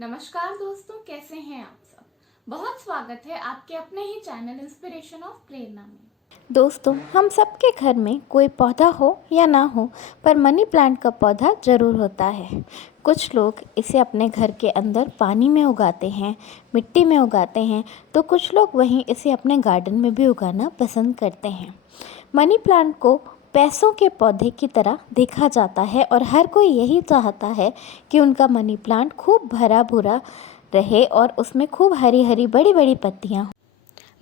नमस्कार दोस्तों, कैसे हैं आप सब। बहुत स्वागत है आपके अपने ही चैनल इंस्पिरेशन ऑफ प्रेरणा में। दोस्तों, हम सबके घर में कोई पौधा हो या ना हो, पर मनी प्लांट का पौधा ज़रूर होता है। कुछ लोग इसे अपने घर के अंदर पानी में उगाते हैं, मिट्टी में उगाते हैं, तो कुछ लोग वहीं इसे अपने गार्डन में भी उगाना पसंद करते हैं। मनी प्लांट को पैसों के पौधे की तरह देखा जाता है और हर कोई यही चाहता है कि उनका मनी प्लांट खूब भरा भूरा रहे और उसमें खूब हरी हरी बड़ी बड़ी पत्तियाँ।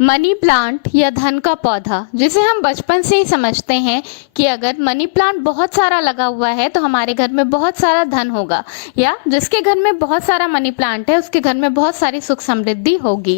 मनी प्लांट या धन का पौधा, जिसे हम बचपन से ही समझते हैं कि अगर मनी प्लांट बहुत सारा लगा हुआ है तो हमारे घर में बहुत सारा धन होगा, या जिसके घर में बहुत सारा मनी प्लांट है उसके घर में बहुत सारी सुख समृद्धि होगी।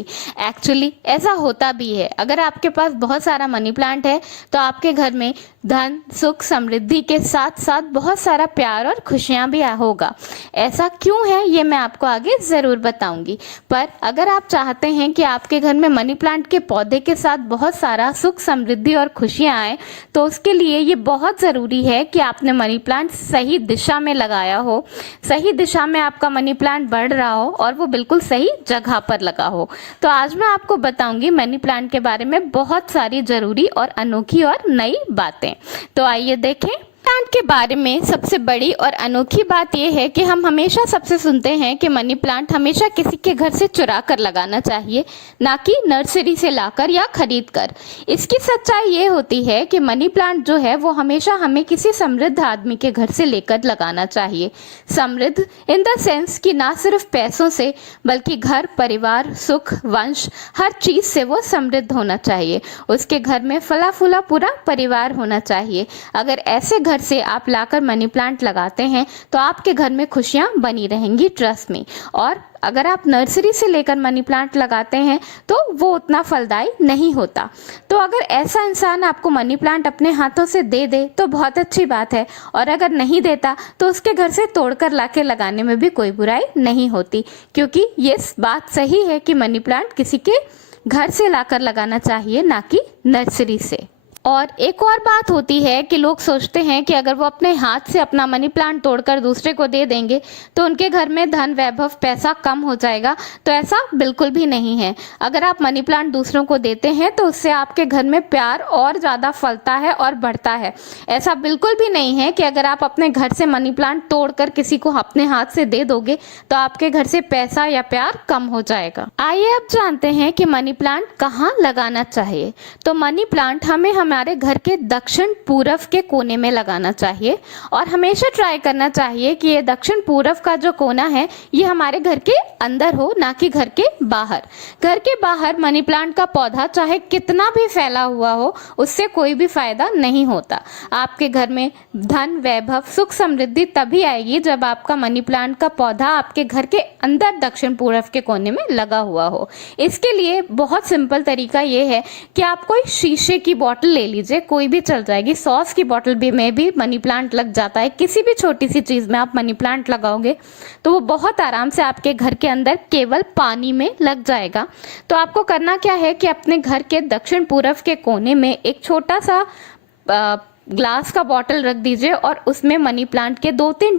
एक्चुअली ऐसा होता भी है। अगर आपके पास बहुत सारा मनी प्लांट है तो आपके घर में धन, सुख, समृद्धि के साथ साथ बहुत सारा प्यार और खुशियां भी होगा। ऐसा क्यों है ये मैं आपको आगे ज़रूर बताऊंगी। पर अगर आप चाहते हैं कि आपके घर में मनी प्लांट के पौधे के साथ बहुत सारा सुख, समृद्धि और खुशियां आए, तो उसके लिए ये बहुत ज़रूरी है कि आपने मनी प्लांट सही दिशा में लगाया हो, सही दिशा में आपका मनी प्लांट बढ़ रहा हो और वो बिल्कुल सही जगह पर लगा हो। तो आज मैं आपको बताऊंगी मनी प्लांट के बारे में बहुत सारी ज़रूरी और अनोखी और नई बातें। तो आइए देखें। प्लांट के बारे में सबसे बड़ी और अनोखी बात यह है कि हम हमेशा सबसे सुनते हैं कि मनी प्लांट हमेशा किसी के घर से चुरा कर लगाना चाहिए, ना कि नर्सरी से लाकर या खरीद कर। इसकी सच्चाई ये होती है कि मनी प्लांट जो है वो हमेशा हमें किसी समृद्ध आदमी के घर से लेकर लगाना चाहिए। समृद्ध इन द सेंस कि ना सिर्फ पैसों से बल्कि घर, परिवार, सुख, वंश, हर चीज से वो समृद्ध होना चाहिए। उसके घर में फला फूला पूरा परिवार होना चाहिए। अगर ऐसे घर से आप लाकर मनी प्लांट लगाते हैं तो आपके घर में खुशियां बनी रहेंगी, ट्रस्ट मी। और अगर आप नर्सरी से लेकर मनी प्लांट लगाते हैं तो वो उतना फलदायी नहीं होता। तो अगर ऐसा इंसान आपको मनी प्लांट अपने हाथों से दे दे तो बहुत अच्छी बात है, और अगर नहीं देता तो उसके घर से तोड़कर लाके लगाने में भी कोई बुराई नहीं होती, क्योंकि ये बात सही है कि मनी प्लांट किसी के घर से लाकर लगाना चाहिए, ना कि नर्सरी से। और एक और बात होती है कि लोग सोचते हैं कि अगर वो अपने हाथ से अपना मनी प्लांट तोड़कर दूसरे को दे देंगे तो उनके घर में धन, वैभव, पैसा कम हो जाएगा। तो ऐसा बिल्कुल भी नहीं है। अगर आप मनी प्लांट दूसरों को देते हैं तो उससे आपके घर में प्यार और ज़्यादा फलता है और बढ़ता है। ऐसा बिल्कुल भी नहीं है कि अगर आप अपने घर से मनी प्लांट तोड़कर किसी को अपने हाथ से दे दोगे तो आपके घर से पैसा या प्यार कम हो जाएगा। आइए अब जानते हैं कि मनी प्लांट कहाँ लगाना चाहिए। तो मनी प्लांट हमें हमारे घर के दक्षिण पूर्व के कोने में लगाना चाहिए, और हमेशा ट्राई करना चाहिए कि ये दक्षिण पूर्व का जो कोना है ये हमारे घर के अंदर हो, ना कि घर के बाहर। घर के बाहर मनी प्लांट का पौधा चाहे कितना भी फैला हुआ हो, उससे कोई भी फायदा नहीं होता। आपके घर में धन, वैभव, सुख, समृद्धि तभी आएगी जब आपका मनी प्लांट का पौधा आपके घर के अंदर दक्षिण पूर्व के कोने में लगा हुआ हो। इसके लिए बहुत सिंपल तरीका ये है कि आप कोई शीशे की बोतल ले लीजिए, कोई भी चल जाएगी। सॉस की बोतल भी में भी मनी प्लांट लग जाता है। किसी भी छोटी सी चीज में आप मनी प्लांट लगाओगे तो वो बहुत आराम से आपके घर के अंदर केवल पानी में लग जाएगा। तो आपको करना क्या है कि अपने घर के दक्षिण पूर्व के कोने में एक छोटा सा ग्लास का बॉटल रख दीजिए और उसमें मनी प्लांट के 2-3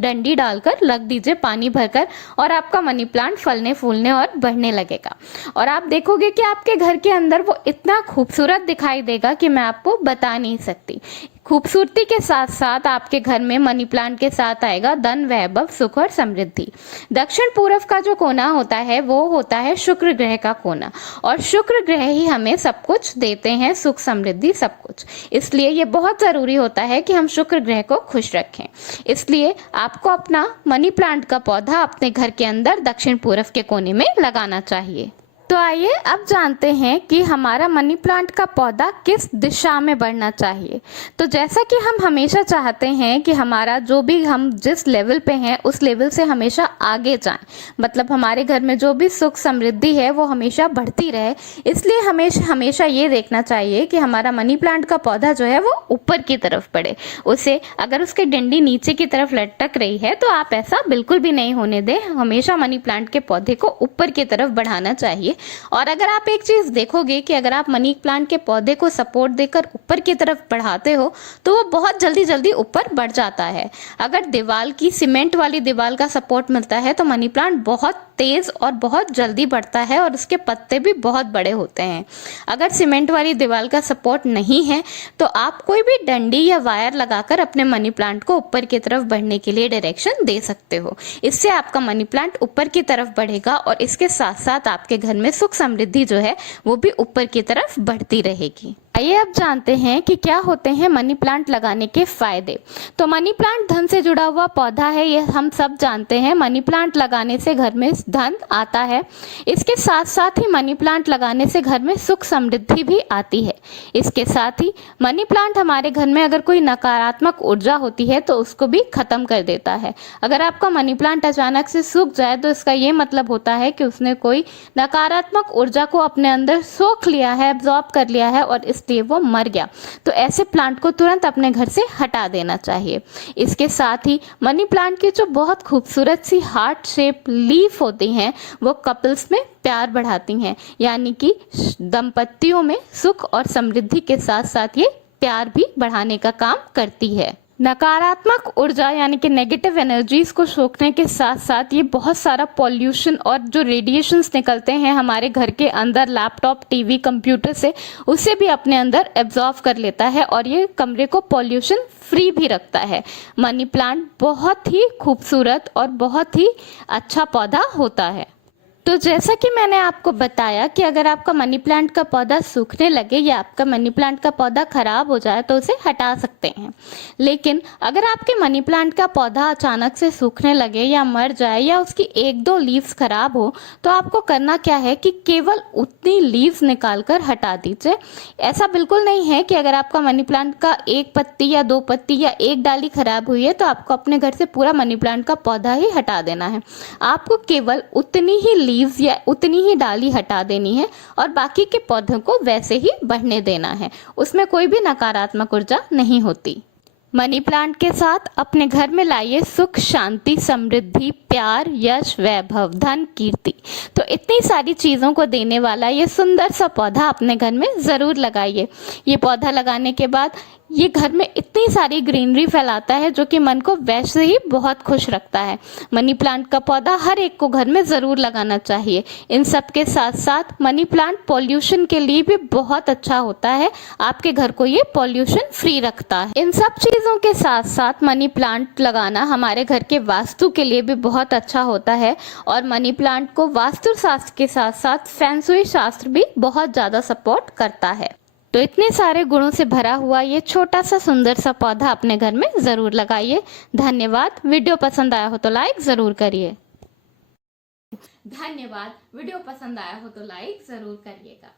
डंडी डालकर रख दीजिए पानी भरकर, और आपका मनी प्लांट फलने फूलने और बढ़ने लगेगा। और आप देखोगे कि आपके घर के अंदर वो इतना खूबसूरत दिखाई देगा कि मैं आपको बता नहीं सकती। खूबसूरती के साथ साथ आपके घर में मनी प्लांट के साथ आएगा धन, वैभव, सुख और समृद्धि। दक्षिण पूर्व का जो कोना होता है वो होता है शुक्र ग्रह का कोना, और शुक्र ग्रह ही हमें सब कुछ देते हैं, सुख, समृद्धि, सब कुछ। इसलिए ये बहुत ज़रूरी होता है कि हम शुक्र ग्रह को खुश रखें। इसलिए आपको अपना मनी प्लांट का पौधा अपने घर के अंदर दक्षिण पूर्व के कोने में लगाना चाहिए। तो आइए अब जानते हैं कि हमारा मनी प्लांट का पौधा किस दिशा में बढ़ना चाहिए। तो जैसा कि हम हमेशा चाहते हैं कि हमारा जो भी हम जिस लेवल पे हैं उस लेवल से हमेशा आगे जाएं, मतलब हमारे घर में जो भी सुख समृद्धि है वो हमेशा बढ़ती रहे। इसलिए हमेशा ये देखना चाहिए कि हमारा मनी प्लांट का पौधा जो है वो ऊपर की तरफ बढ़े। उसे अगर उसकी डंडी नीचे की तरफ लटक रही है तो आप ऐसा बिल्कुल भी नहीं होने दें। हमेशा मनी प्लांट के पौधे को ऊपर की तरफ बढ़ाना चाहिए, और अगर आप एक चीज़ देखोगे कि अगर आप मनी प्लांट के पौधे को सपोर्ट देकर ऊपर की तरफ बढ़ाते हो तो वो बहुत जल्दी जल्दी ऊपर बढ़ जाता है। अगर दीवार की सीमेंट वाली दीवार का सपोर्ट मिलता है तो मनी प्लांट बहुत तेज़ और बहुत जल्दी बढ़ता है और उसके पत्ते भी बहुत बड़े होते हैं। अगर सीमेंट वाली दीवार का सपोर्ट नहीं है तो आप कोई भी डंडी या वायर लगाकर अपने मनी प्लांट को ऊपर की तरफ बढ़ने के लिए डायरेक्शन दे सकते हो। इससे आपका मनी प्लांट ऊपर की तरफ बढ़ेगा और इसके साथ साथ आपके घर में सुख समृद्धि जो है वो भी ऊपर की तरफ बढ़ती रहेगी। आइए अब जानते हैं कि क्या होते हैं मनी प्लांट लगाने के फायदे। तो मनी प्लांट धन से जुड़ा हुआ पौधा है, ये हम सब जानते हैं। मनी प्लांट लगाने से घर में धन आता है। इसके साथ साथ ही मनी प्लांट लगाने से घर में सुख समृद्धि भी आती है। इसके साथ ही मनी प्लांट हमारे घर में अगर कोई नकारात्मक ऊर्जा होती है तो उसको भी खत्म कर देता है। अगर आपका मनी प्लांट अचानक से सूख जाए तो इसका ये मतलब होता है कि उसने कोई नकारात्मक ऊर्जा को अपने अंदर सोख लिया है, एब्जॉर्ब कर लिया है और इसलिए वो मर गया। तो ऐसे प्लांट को तुरंत अपने घर से हटा देना चाहिए। इसके साथ ही मनी प्लांट की जो बहुत खूबसूरत सी हार्ट शेप लीफ होती हैं वो कपल्स में प्यार बढ़ाती हैं, यानी कि दंपतियों में सुख और समृद्धि के साथ साथ ये प्यार भी बढ़ाने का काम करती है। नकारात्मक ऊर्जा यानी कि नेगेटिव एनर्जीज को सोखने के साथ साथ ये बहुत सारा पॉल्यूशन और जो रेडिएशंस निकलते हैं हमारे घर के अंदर लैपटॉप, टीवी, कंप्यूटर से, उसे भी अपने अंदर एब्जॉर्व कर लेता है और ये कमरे को पॉल्यूशन फ्री भी रखता है। मनी प्लांट बहुत ही खूबसूरत और बहुत ही अच्छा पौधा होता है। तो जैसा कि मैंने आपको बताया कि अगर आपका मनी प्लांट का पौधा सूखने लगे या आपका मनी प्लांट का पौधा खराब हो जाए तो उसे हटा सकते हैं। लेकिन अगर आपके मनी प्लांट का पौधा अचानक से सूखने लगे या मर जाए या उसकी एक दो लीव्स खराब हो तो आपको करना क्या है कि केवल उतनी लीव्स निकाल कर हटा दीजिए। ऐसा बिल्कुल नहीं है कि अगर आपका मनी प्लांट का एक पत्ती या दो पत्ती या एक डाली खराब हुई है तो आपको अपने घर से पूरा मनी प्लांट का पौधा ही हटा देना है। आपको केवल उतनी ही लीव्स या उतनी ही डाली हटा देनी है और बाकी के पौधों को वैसे ही बढ़ने देना है। उसमें कोई भी नकारात्मक ऊर्जा नहीं होती। मनी प्लांट के साथ अपने घर में लाइए सुख, शांति, समृद्धि, प्यार, यश, वैभव, धन, कीर्ति। तो इतनी सारी चीज़ों को देने वाला ये सुंदर सा पौधा अपने घर में ज़रूर लगाइए। ये पौधा लगाने के बाद ये घर में इतनी सारी ग्रीनरी फैलाता है जो कि मन को वैसे ही बहुत खुश रखता है। मनी प्लांट का पौधा हर एक को घर में ज़रूर लगाना चाहिए। इन सब के साथ साथ मनी प्लांट पॉल्यूशन के लिए भी बहुत अच्छा होता है। आपके घर को ये पॉल्यूशन फ्री रखता है। इन सब चीज़ों के साथ साथ मनी प्लांट लगाना हमारे घर के वास्तु के लिए भी बहुत अच्छा होता है और मनी प्लांट को वास्तु शास्त्र के साथ साथ फैंसुई शास्त्र भी बहुत ज़्यादा सपोर्ट करता है। तो इतने सारे गुणों से भरा हुआ ये छोटा सा सुंदर सा पौधा अपने घर में ज़रूर लगाइए। धन्यवाद। वीडियो पसंद आया हो तो लाइक ज़रूर करिए। धन्यवाद। वीडियो पसंद आया हो तो लाइक ज़रूर करिएगा।